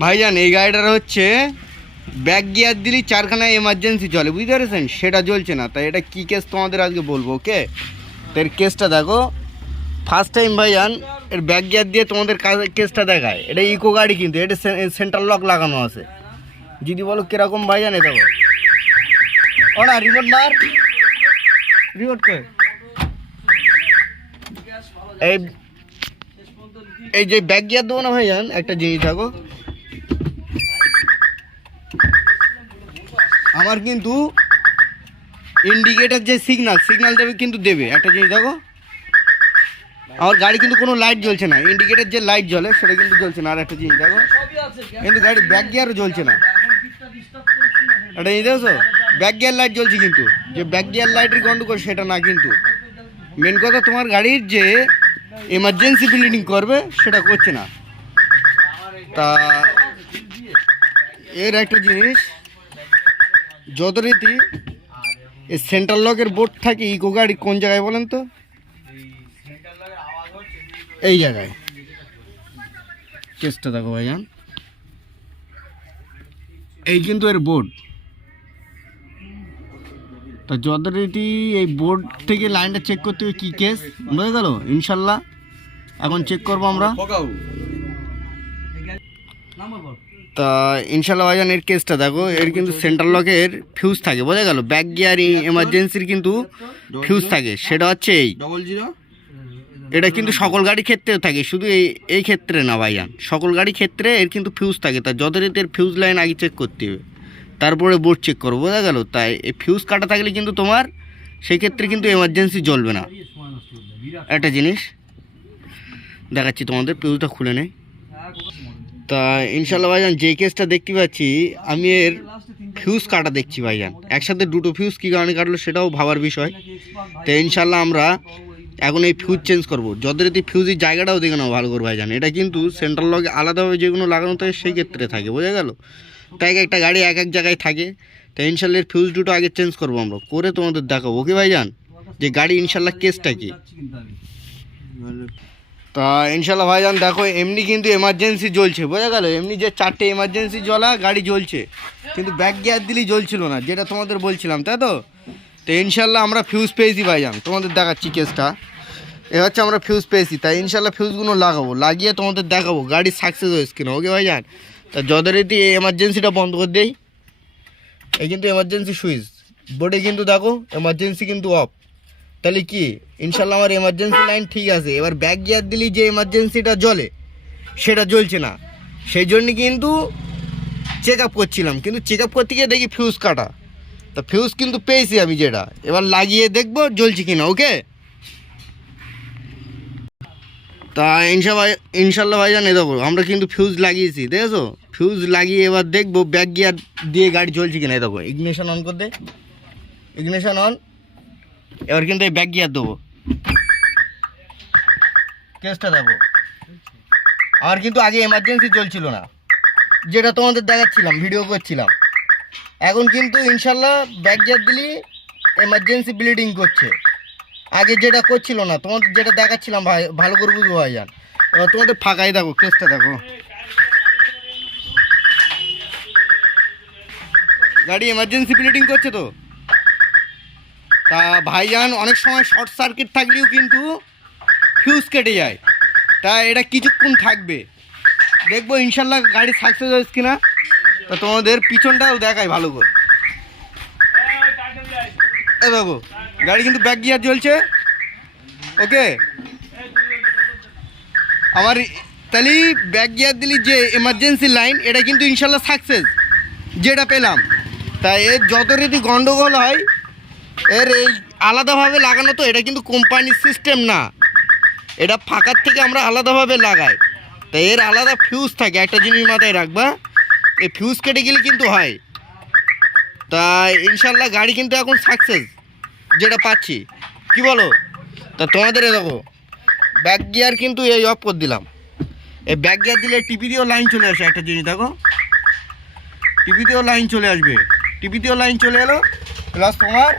ভাইজান এই গাড়িটার হচ্ছে ব্যাক গিয়ার দিলি চারখানা এমার্জেন্সি চলে, বুঝতে পেরেছেন? সেটা চলছে না। তাই এটা কী কেস তোমাদের আজকে বলবো, ওকে? তো এর কেসটা দেখো। ফার্স্ট টাইম ভাইজান এর ব্যাক গিয়ার দিয়ে তোমাদের কেসটা দেখায়। এটা ইকো গাড়ি, কিন্তু এটা সেন্ট্রাল লক লাগানো আছে। যদি বলো কীরকম ভাইজান, এ দেখো ও না, রিমোট মার, রিমোট কে এই যে ব্যাক গিয়ার দেবো না ভাইজান, একটা জিনিস দেখো, আমার কিন্তু ইন্ডিকেটার যে সিগনাল দেবে, কিন্তু দেবে একটা জিনিস দেখো, আমার গাড়ি কিন্তু কোনো লাইট জ্বলছে না। ইন্ডিকেটার যে লাইট জ্বলে সেটা কিন্তু জ্বলছে না। আর একটা জিনিস দেখো, কিন্তু গাড়ি ব্যাক গিয়ারও জ্বলছে না। একটা জিনিস দেখো, ব্যাক গিয়ার লাইট জ্বলছে, কিন্তু যে ব্যাক গিয়ার লাইটের গন্ডগোল সেটা না। কিন্তু মেন কথা তোমার গাড়ির যে এমার্জেন্সি ব্লিডিং করবে সেটা করছে না। তা এর একটা জিনিস, যথারীতি এই সেন্ট্রাল লকের বোর্ড থাকে ইকো গাড়ি কোন জায়গায় বলেন তো? এই জায়গায়। কেসটা দেখো ভাইজান, এই কিন্তু এর বোর্ড। তা যথারীতি এই বোর্ড থেকে লাইনটা চেক করতে হবে কী কেস, বুঝে গেল? ইনশাল্লাহ এখন চেক করবো আমরা। তা ইনশাল্লাহ ভাইজান এর কেসটা দেখো, এর কিন্তু সেন্ট্রাল লকের ফিউজ থাকে, বোঝা গেল? ব্যাক গিয়ার এমার্জেন্সির কিন্তু ফিউজ থাকে, সেটা হচ্ছে এই 00। এটা কিন্তু সকল গাড়ি ক্ষেত্রেও থাকে, শুধু এই ক্ষেত্রে না ভাইজান, সকল গাড়ি ক্ষেত্রে এর কিন্তু ফিউজ থাকে। তা যথারীতি এর ফিউজ লাইন আগে চেক করতে হবে, তারপরে বোর্ড চেক করবো, বোঝা গেল? তাই এই ফিউজ কাটা থাকলে কিন্তু তোমার সেই ক্ষেত্রে কিন্তু এমার্জেন্সি জ্বলবে না। একটা জিনিস দেখাচ্ছি তোমাদের, ফিউজটা খুলে নেই। তা ইনশাল্লাহ ভাইজান যে কেসটা দেখতে পাচ্ছি আমি, এর ফিউজ কাটা দেখছি ভাইজান। একসাথে দুটো ফিউজ কী কারণে কাটলো সেটাও ভাবার বিষয়। তো ইনশাল্লাহ আমরা এখন এই ফিউজ চেঞ্জ করবো। যথারীতি ফিউজের জায়গাটাও দেখে নাও ভালো করে ভাইজান। এটা কিন্তু সেন্ট্রাল লগে আলাদাভাবে যেগুলো লাগানো থাকে সেই ক্ষেত্রে থাকে, বোঝা গেল? তাই একটা গাড়ি এক এক জায়গায় থাকে। তো ইনশাল্লাহ এর ফিউজ দুটো আগে চেঞ্জ করবো আমরা, করে তোমাদের দেখাবো, ওকে ভাইজান? যে গাড়ি ইনশাল্লাহ কেসটা কি। তা ইনশাল্লাহ ভাইজান দেখো, এমনি কিন্তু এমার্জেন্সি জ্বলছে, বোঝা গেল? এমনি যে 4টে এমার্জেন্সি জ্বলা গাড়ি জ্বলছে, কিন্তু ব্যাক গিয়ার দিলেই জ্বলছিল না, যেটা তোমাদের বলছিলাম, তাই তো? তো ইনশাল্লাহ আমরা ফিউজ পেয়েছি ভাইজান, তোমাদের দেখাচ্ছি কেসটা। এ হচ্ছে আমরা ফিউজ পেয়েছি। তাই ইনশাল্লাহ ফিউজগুলো লাগাবো, লাগিয়ে তোমাদের দেখাবো গাড়ি সাকসেস হয়েছে কিনা, ওকে ভাইজান? তা যথারীতি এই এমার্জেন্সিটা বন্ধ করে দেই। এই কিন্তু এমার্জেন্সি সুইচ বোর্ডে কিন্তু দেখো এমার্জেন্সি কিন্তু অফ। তাহলে কি ইনশাল্লাহ আমার এমার্জেন্সি লাইন ঠিক আছে। এবার ব্যাক গিয়ার দিলেই যে এমার্জেন্সিটা জ্বলে সেটা জ্বলছে না, সেই জন্য কিন্তু চেক আপ করছিলাম, কিন্তু চেক আপ করতে গিয়ে দেখি ফিউজ কাটা। তা ফিউজ কিন্তু পেয়েছি আমি, যেটা এবার লাগিয়ে দেখবো জ্বলছে কিনা, ওকে? তা ইনশাল্লাহ ভাইজান এ দেখো আমরা কিন্তু ফিউজ লাগিয়েছি, দেখেছো? ফিউজ লাগিয়ে এবার দেখবো ব্যাক গিয়ার দিয়ে গাড়ি চলছে কিনা। দেখো ইগনিশন অন করতে, ইগনিশন অন। এবার কিন্তু এই ব্যাক গিয়ার দেবো, কেসটা দেখো। আমার কিন্তু আগে এমার্জেন্সি চলছিল না, যেটা তোমাদের দেখাচ্ছিলাম, ভিডিও করছিলাম। এখন কিন্তু ইনশাল্লাহ ব্যাক গিয়ার দিলি এমার্জেন্সি ব্লিডিং করছে, আগে যেটা করছিল না। তোমাদের যেটা দেখাচ্ছিলাম ভাই, ভালো করে বুঝবো ভাইজান। এবার তোমাদের ফাঁকাই দেখো, কেসটা দেখো, গাড়ি এমার্জেন্সি ব্লিডিং করছে। তো তা ভাইজান অনেক সময় শর্ট সার্কিট থাকলেও কিন্তু ফিউজ কেটে যায়। তা এটা কিছুক্ষণ থাকবে, দেখবো ইনশাল্লাহ গাড়ি সাকসেস হয়েছে কিনা। তা তোমাদের পিছনটাও দেখায় ভালো করে, এ দেখো গাড়ি কিন্তু ব্যাক গিয়ার জ্বলছে, ওকে? আমার তাহলে ব্যাক গিয়ার দিলি যে এমার্জেন্সি লাইন, এটা কিন্তু ইনশাল্লাহ সাকসেস যেটা পেলাম। তাই এর যথারীতি গন্ডগোল হয়, এর এই আলাদাভাবে লাগানো। তো এটা কিন্তু কোম্পানির সিস্টেম না, এটা ফাঁকার থেকে আমরা আলাদাভাবে লাগাই। তাই এর আলাদা ফিউজ থাকে, একটা জিনিস মাথায় রাখবা, এই ফিউজ কেটে গেলে কিন্তু হয়। তাই ইনশাল্লাহ গাড়ি কিন্তু এখন সাকসেস যেটা পাচ্ছি, কি বলো? তা তোমাদের দেখো ব্যাক গিয়ার কিন্তু এই অফ করে দিলাম। এই ব্যাক গিয়ার দিলে টিপি দিয়েও লাইন চলে আসে, একটা জিনিস দেখো, টিপি দিয়েও লাইন চলে আসবে, টিপি দিয়েও লাইন চলে এলো। প্লাস তোমার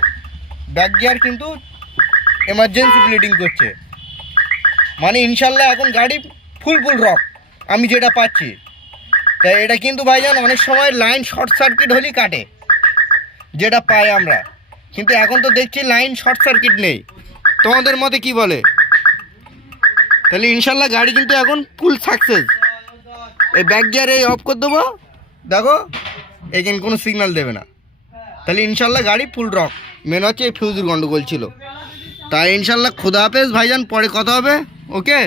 ব্যাক গিয়ার কিন্তু এমার্জেন্সি ব্লিডিং করছে, মানে ইনশাল্লাহ এখন গাড়ি ফুল রক আমি যেটা পাচ্ছি। তাই এটা কিন্তু ভাইজান অনেক সময় লাইন শর্ট সার্কিট হলেই কাটে, যেটা পাই আমরা। কিন্তু এখন তো দেখছি লাইন শর্ট সার্কিট নেই। তোমাদের মতে কি বলে? তাহলে ইনশাল্লাহ গাড়ি কিন্তু এখন ফুল সাকসেস। এই ব্যাক গিয়ার এই অফ করে দেবো, দেখো এখানে কোনো সিগন্যাল দেবে না। তাহলে ইনশাল্লাহ গাড়ি ফুল রক। মেন হচ্ছে এই ফিউজের গন্ডগোল ছিল। তাই ইনশাল্লাহ খুদা হাফেজ ভাইজান, পরে কথা হবে। ওকে।